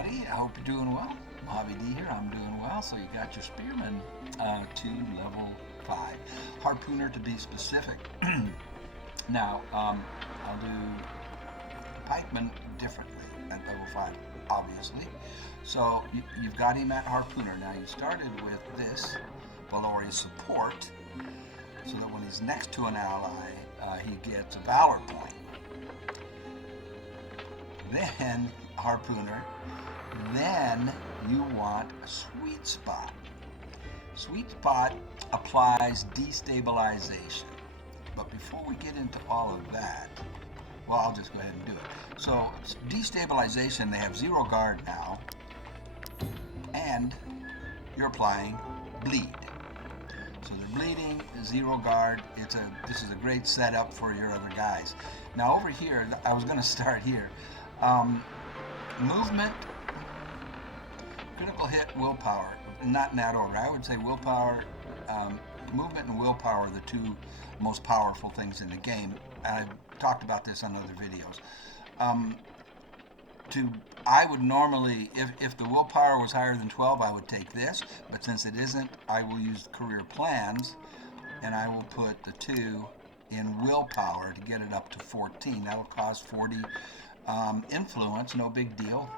everybody. I hope you're doing well. MojaveD here. I'm doing well. So you got your Spearman to level 5. Harpooner to be specific. Now, I'll do Pikeman differently at level 5, obviously. So you've got him at Harpooner. Now you started with this Valori's support, so that when he's next to an ally, he gets a Valor point. Then Harpooner, then you want a Sweet Spot. Sweet Spot applies destabilization. But before we get into all of that, well, I'll just go ahead and do it. So destabilization, they have 0 guard now, and you're applying bleed. So they're bleeding, 0 guard. This is a great setup for your other guys. Now over here, I was going to start here. Movement, critical hit, willpower. Not in that order. I would say willpower, movement and willpower are the two most powerful things in the game. I've talked about this on other videos. I would normally, if the willpower was higher than 12, I would take this, but since it isn't, I will use career plans, and I will put the 2 in willpower to get it up to 14. That'll cost 40 influence, no big deal.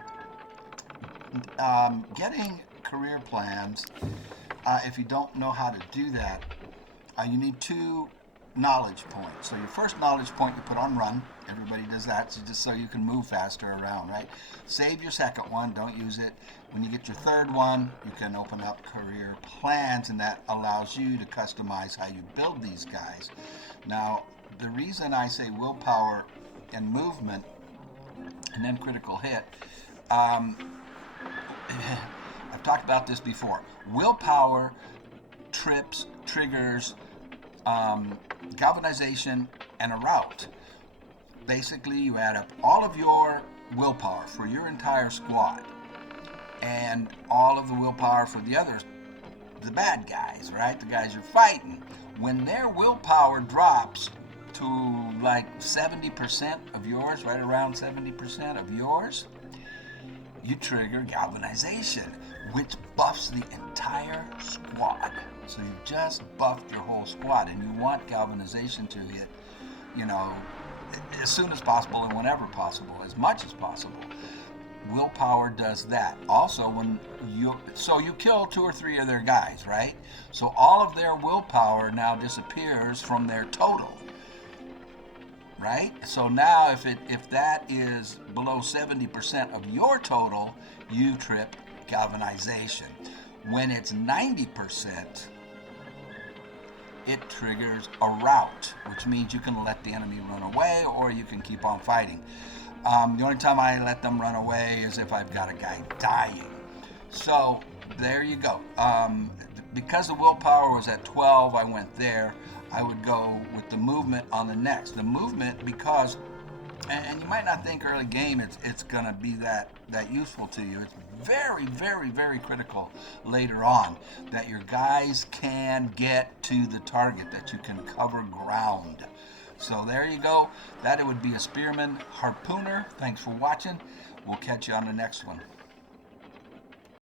Getting career plans, if you don't know how to do that, you need 2 knowledge points. So your first knowledge point you put on run. Everybody does that, so just so you can move faster around, right? Save your second one, don't use it. When you get your third one, you can open up career plans, and that allows you to customize how you build these guys. Now, the reason I say willpower and movement and then critical hit, I've talked about this before. Willpower triggers galvanization and a rout. Basically, you add up all of your willpower for your entire squad and all of the willpower for the others, the bad guys, right? The guys you're fighting. When their willpower drops to like 70% of yours, right around 70% of yours, you trigger galvanization, which buffs the entire squad. So you just buffed your whole squad, and you want galvanization to hit, as soon as possible and whenever possible, as much as possible. Willpower does that. Also, you kill 2 or 3 of their guys, right? So all of their willpower now disappears from their total, right? So now if that is below 70% of your total, you trip galvanization. When it's 90%, it triggers a rout, which means you can let the enemy run away or you can keep on fighting. The only time I let them run away is if I've got a guy dying. So there you go. Because the willpower was at 12, I went there. I would go with the movement on the next. The movement, because, and you might not think early game it's going to be that useful to you. It's very, very, very critical later on that your guys can get to the target, that you can cover ground. So there you go. That it would be a Spearman Harpooner. Thanks for watching. We'll catch you on the next one.